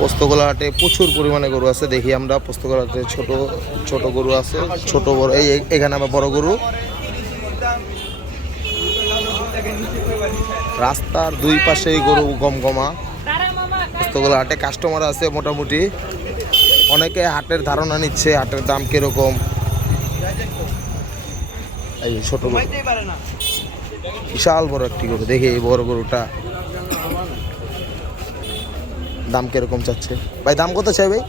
পোস্তগোলা হাটে প্রচুর পরিমাণে গরু আছে। দেখি আমরা পোস্তগোলা হাটে ছোট ছোট গরু আছে। ছোট বড়, এই এখানে আবার বড় গরু। রাস্তার দুই পাশেই গরু গমগমা। পোস্তগোলা হাটে কাস্টমার আছে মোটামুটি। অনেকে হাটের ধারণা নিচ্ছে হাটের দাম কীরকম। এই ছোট বিশাল বড় একটি গরু। দেখি এই বড় গরুটা। দাম কীরকম চাচ্ছে? ভাই, দাম কত চাই ভাই?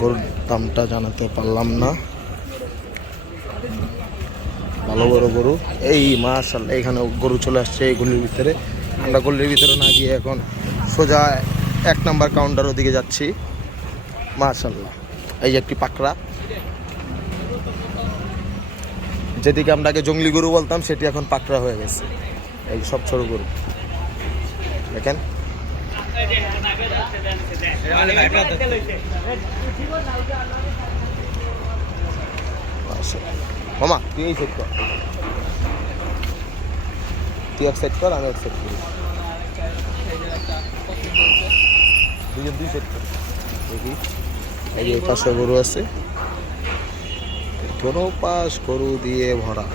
গরুর দামটা জানাতে পারলাম না। ভালো বড় গরু। এই মাশাল্লাহ এখানে গরু চলে আসছে এই গলির ভিতরে। আমরা গলির ভিতরে না গিয়ে এখন সোজা এক নাম্বার কাউন্টার ওদিকে যাচ্ছি। মাশাল্লাহ এই একটি পাকড়া। যেদিকে আমরা আগে জঙ্গলি গরু বলতাম, সেটি এখন পাকড়া হয়ে গেছে। এই সব ছোট গরু। দেখেন। মামা, তুই এই সেট কর। তুই এক সেট কর, আমি এক সেট করি। দুজন দুই সেট কর। দেখি। এই পাশে গরু আছে। কোনো পাশ গরু দিয়ে ভরা।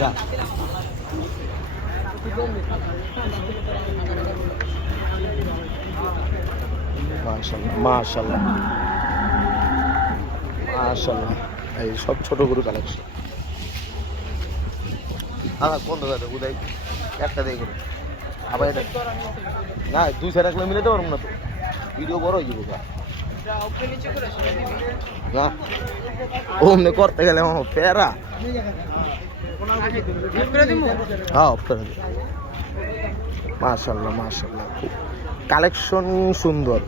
যা। এই সব ছোট গরু কালেকশন না কোন দাদা উদয়। একটা দিয়ে গরু আবার এটা না, দুই সাইড রাখলে মিলাতে পারব না তো। ভিডিও বড় হয়ে গা। করতে গেলে আমার প্যারা হ্যাঁ অফ করে মাশাল্লাহ মাশাল্লাহ খুব কালেকশন সুন্দর।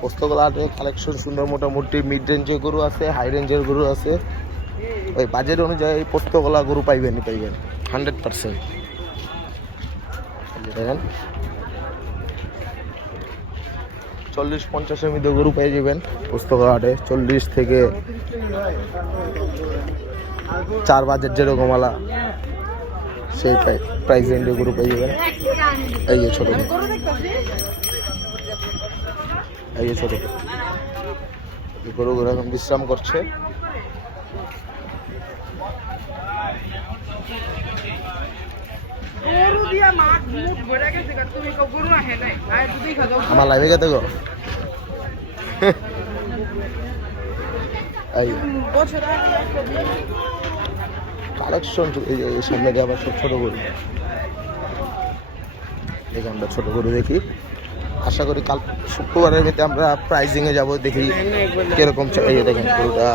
পোস্তগোলা কালেকশন সুন্দর, মোটামুটি মিড রেঞ্জের গরু আছে হাই রেঞ্জের গরু আছে। ওই বাজেট অনুযায়ী পোস্তগোলা গরু পাইবেন পাইবেন। হান্ড্রেড পার্সেন্ট দেখেন। চল্লিশ পঞ্চাশের মধ্যে গরু পেয়ে যাবেন। পোস্তগোলা হাটে চল্লিশ থেকে চার বাজার যেরকম আলা সেই প্রাইস রেঞ্জে গরু পেয়ে যাবেন। এই যে ছোট এই যে ছোট গরুগুলো এখন বিশ্রাম করছে। আমার লাইভে গেতে গো। কালেকশন সামনে দিয়ে আবার সব ছোট গরু। দেখি আমরা ছোট গরু দেখি। আশা করি কাল শুক্রবারের ভিতরে আমরা প্রাইজিংয়ে যাব দেখি কীরকম এই দেখেন গরুটা।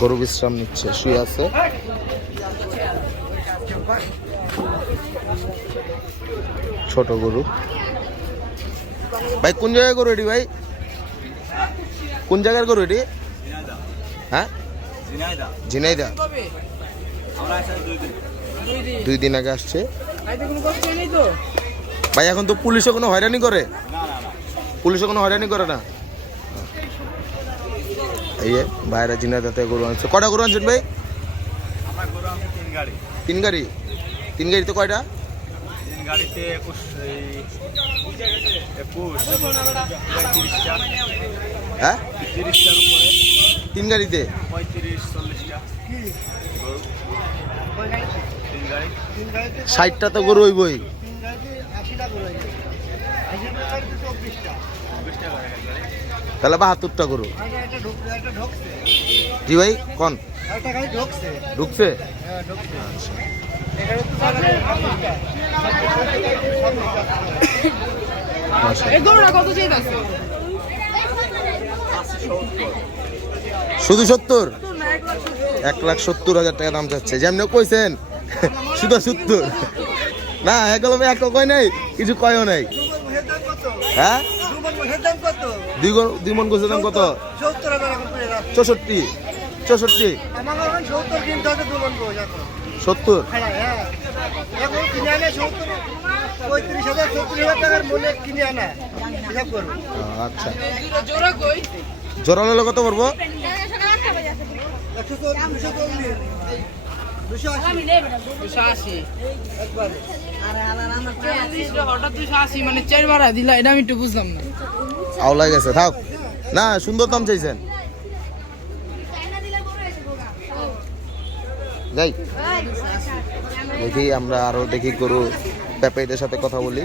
গরু বিশ্রাম নিচ্ছে শুয়ে আছে। ছোট গরু। ভাই, কোন জায়গায় গরু এটি ভাই? কোন জায়গার গরু এটি? হ্যাঁ? ঝিনাইদা। দুই দিন আগে আসছে। ভাই, এখন তো পুলিশে কোনো হয়রানি করে? পুলিশে কোনো হয়রানি করে না? এই বাইরে জিনাদাতে গরু আনছে। কটা গরু আনছেন ভাই আমার গরু আমি তিন গাড়ি তিন গাড়ি? তিন গাড়িতে কয়টা? তিন গাড়িতে একুশ এই একুশ তিরিশটা হ্যাঁ? তিরিশটার উপরে। তিন গাড়িতে? পঁয়ত্রিশ চল্লিশটা। ষাটটা তো গরু হইবই তাহলে বাহাত্তরটা গরু। জি ভাই কোন? ঢুকছে। কত চাইতাছে? শুধু সত্তর? এক লাখ সত্তর। হাজার টাকা দাম চাচ্ছে। যেমনি কইছেন শুধু সত্তর। না এগুলো এক কয় নাই কিছু কয়ও নাই। হ্যাঁ? দুই মন গোছের দাম কত? চৌষট্টি। চৌষট্টি? সত্তর হিসাব করব আচ্ছা। জোড়া হলে কত পড়ব? আশি। মানে চার বারা দিলা এটা আমি একটু বুঝলাম না। আওলা গেছে থাক। না সুন্দর দাম চাইছেন। যাই। দেখি আমরা আরও দেখি গরু ব্যাপারীদের সাথে কথা বলি।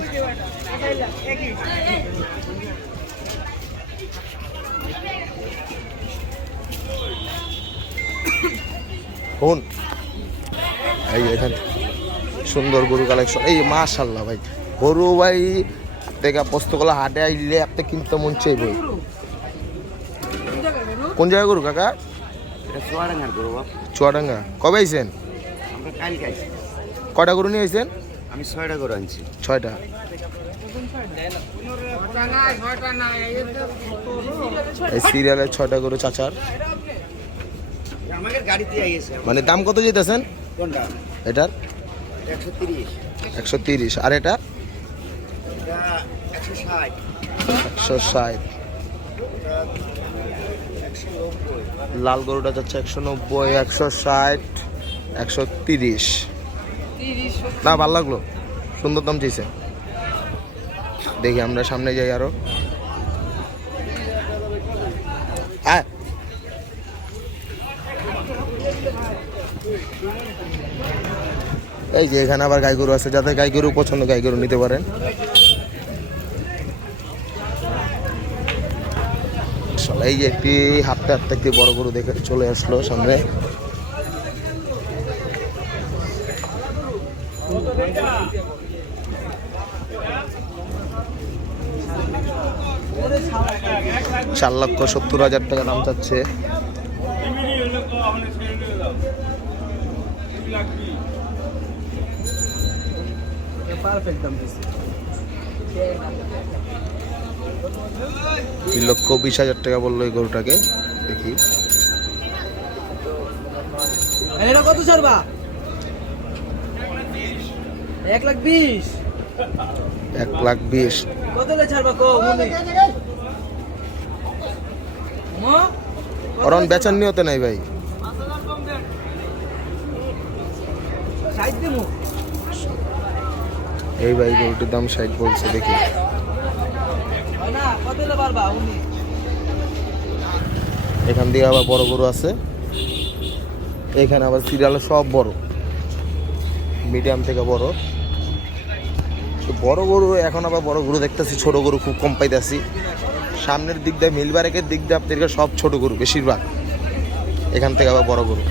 কোন এই সুন্দর গরু কালেকশন এই মাশাল্লাহ ভাই। গরু ভাই, দেখা পোস্তকলা হাটে আইলে আপনি কিনতে মন চাইবই। কোন জায়গায় গরু, কাকা? চুয়াডাঙ্গা। কবে আইছেন? আছি গরু নিয়ে আইছেন? আমি ছয়টা করে আনছি। ছয়টা। এই সিরিয়ালের ছয়টা গরু চাচার। মানে দাম কত যেতেছেন? এটার? একশো তিরিশ। আর এটা? এটা একশো ষাট একশো ষাট একশো নব্বই লাল গরুটা যাচ্ছে একশো নব্বই একশো ষাট একশো তিরিশ। না ভালো লাগল। সুন্দর দাম চাইছে। দেখি আমরা সামনে যাই আরও। এই যে এখানে আবার গাই গরু আছে যাতে গাই গরু পছন্দ গাই গরু নিতে পারেন। এই যে একটি হাঁটতে হাঁটতে একটি বড় গরু দেখে চলে আসলো সামনে। চার লক্ষ সত্তর হাজার টাকা দাম চাচ্ছে। পারফেক্ট দাম তিন লক্ষ বিশ হাজার টাকা বলল এই গরুটাকে। দেখি। কত ছাড়বা? এক লাখ বিশ। এক লাখ বিশ। কত অরণ বেচার নিয়তে নাই ভাই। এই ভাই গরুটির দাম ষাট বলছে দেখি হয় না কত লে পারবা উনি এখান দিয়ে আবার বড় গরু আছে। এখানে আবার সিরিয়াল সব বড়। মিডিয়াম থেকে বড়। তো বড় গরু, এখন আবার বড় গরু দেখতেছি, ছোট গরু খুব কম পাইতেছি। সামনের দিক দিয়ে মিলবারেকের দিক দিয়ে আপনাদের সব ছোট গরু, বেশিরভাগ। এখান থেকে আবার বড় গরু।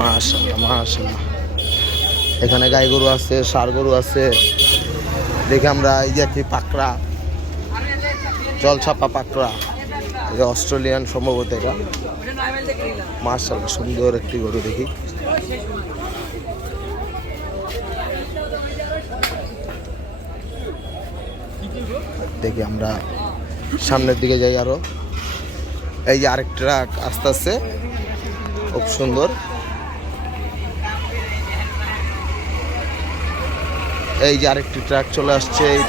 মাশাল্লাহ মাশাল্লাহ এখানে গাই গরু আছে, ষাড় গরু আছে। দেখে আমরা এই যে একটি পাকড়া। জলছাপা পাকড়া অস্ট্রেলিয়ান সম্ভবত এটা। মার্শাল, সুন্দর একটি গরু দেখি। দেখি আমরা সামনের দিকে যাই আরও। এই যে আরেক ট্রাক আস্তে আস্তে খুব সুন্দর। এই যে আরেকটি ট্রাক চলে আসছে, এই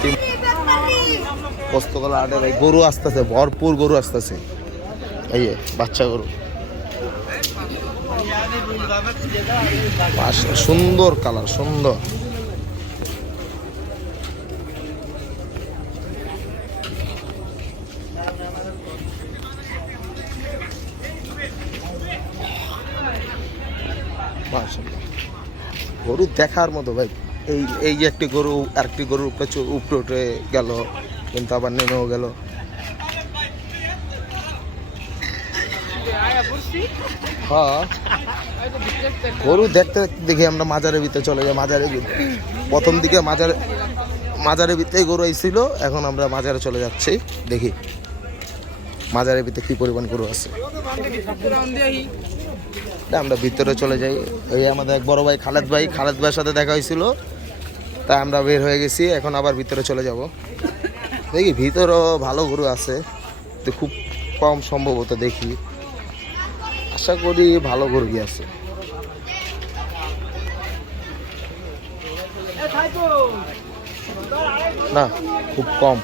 তিন পোস্তকলা আটের গরু আসতেছে, ভরপুর গরু আসতেছে। এই বাচ্চা গরু। সুন্দর কালার, সুন্দর। গরু দেখার মতো ভাই। এই এই একটি গরু, আরেকটি গরুর উপরে উপরে উঠে গেল। কিন্তু আবার নেমেও গেল। হ্যাঁ। ভিতরে গরু দেখতে দেখতে দেখি আমরা মাজারের ভিতরে চলে যাই মাজারে গি- প্রথম দিকে মাজারে মাজারের ভিতরে গরু আইছিল, এখন আমরা মাজারে চলে যাচ্ছি, দেখি। মাজারের ভিতরে কি পরিমাণ গরু আছে। আমরা ভিতরে চলে যাই। এই আমাদের এক বড় ভাই খালেদ ভাই, খালেদ ভাইয়ের সাথে দেখা হয়েছিল। তাই আমরা বের হয়ে গেছি, এখন আবার ভিতরে চলে যাব। দেখি ভিতরও ভালো গরু আছে তো খুব কম সম্ভবত দেখি। আশা করি ভালো গরু আছে। না, খুব কম।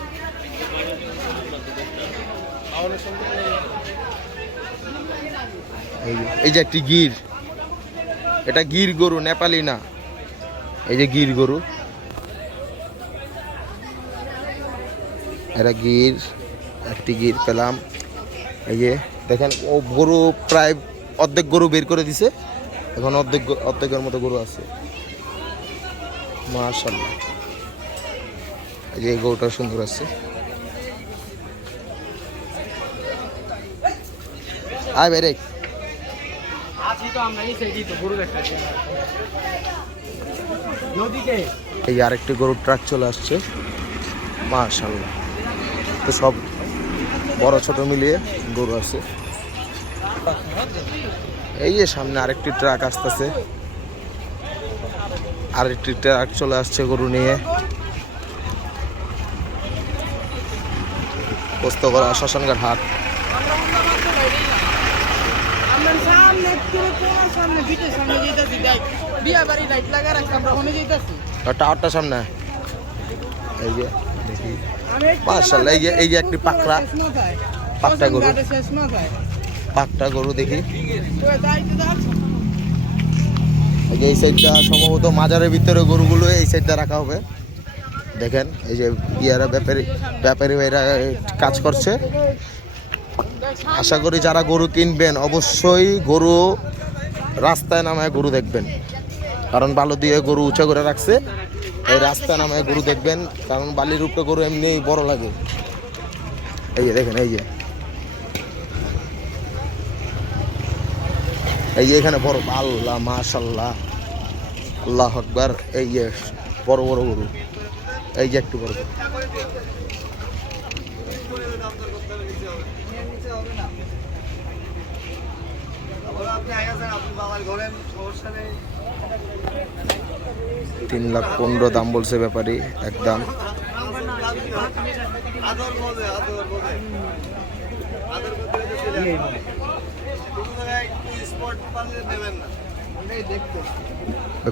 এই যে একটি গির। এটা গির গরু, নেপালি না। এই যে গির গরু। এটা গির একটি গির পেলাম। এই যে দেখেন ও গরু প্রায় অর্ধেক গরু বের করে দিছে। এখন অর্ধেক অর্ধেকের মতো গরু আছে। মাশাল্লাহ এই যে গরুটা সুন্দর আছে। আয় বেরে এই আরেকটি গরুর ট্রাক চলে আসছে। মাশাল্লাহ তো সব বড় ছোট মিলিয়ে গরু আছে। এই যে সামনে আরেকটি ট্রাক আসতেছে। আরেকটি ট্রাক চলে আসছে গরু নিয়ে। পোস্তগড়া শ্মশানঘাট হাট। টাওয়ারটা সামনে। এই যে দেখি। আমি এই যে- এই যে একটি পাকড়া। মাথায়। গরু। পাকটা গরু দেখি এই সাইডটা সম্ভবত মাজারের ভিতরে গরুগুলো, এই সাইডটা রাখা হবে দেখেন, এই যে ইয়ারা ব্যাপারী ব্যাপারী ভাইরা কাজ করছে আশা করি যারা গরু কিনবেন, অবশ্যই গরু রাস্তায় নামায় গরু দেখবেন কারণ বালু দিয়ে গরু উঁচা করে রাখছে এই রাস্তায় নামায় গরু দেখবেন, কারণ বালির উপরে গরু এমনি বড় লাগে। এই যে দেখেন, এই যে। এই যে এখানে বড়, আল্লাহ, মাশাল্লাহ। আল্লাহ আকবার, এই যে বড় বড় গরু। এই যে একটু বড়। আপনি আপনি বাবার সমস্যা নেই। তিন লাখ পনেরো দাম বলছে ব্যাপারী একদম।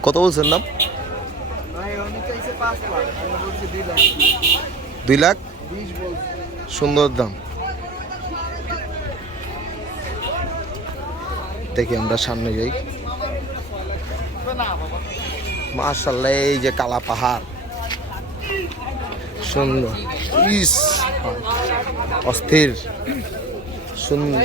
কত বলছেন বলছি দুই লাখ। সুন্দর দাম দেখি আমরা সামনে যাই মার্শাল্লাহ এই যে কালা পাহাড়। সুন্দর। ইস, অস্থির। সুন্দর।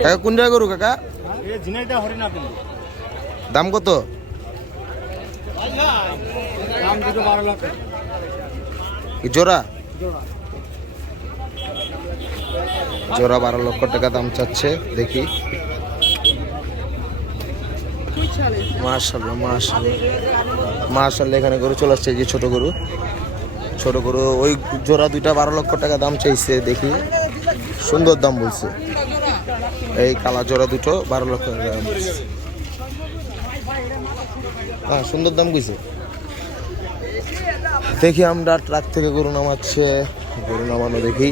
কাকা, কোন জায়গায় গরু, কাকা? ঝিনাইদা হরিণ দাম কত? জোড়া? জোড়া বারো লক্ষ টাকা দাম চাচ্ছে, দেখি। মাশাল্লাহ মাশাল্লাহ মাশাল্লাহ এখানে গরু চলে আসছে যে ছোট গরু। ছোট গরু, ওই জোড়া দুইটা বারো লক্ষ টাকা দাম চাইছে, দেখি। সুন্দর দাম বলছে। এই কালা জোড়া দুটো বারো লক্ষ টাকা দাম। হ্যাঁ সুন্দর দাম কইছে। দেখি আমরা ট্রাক থেকে গরু নামাচ্ছে। গরু নামানো দেখি।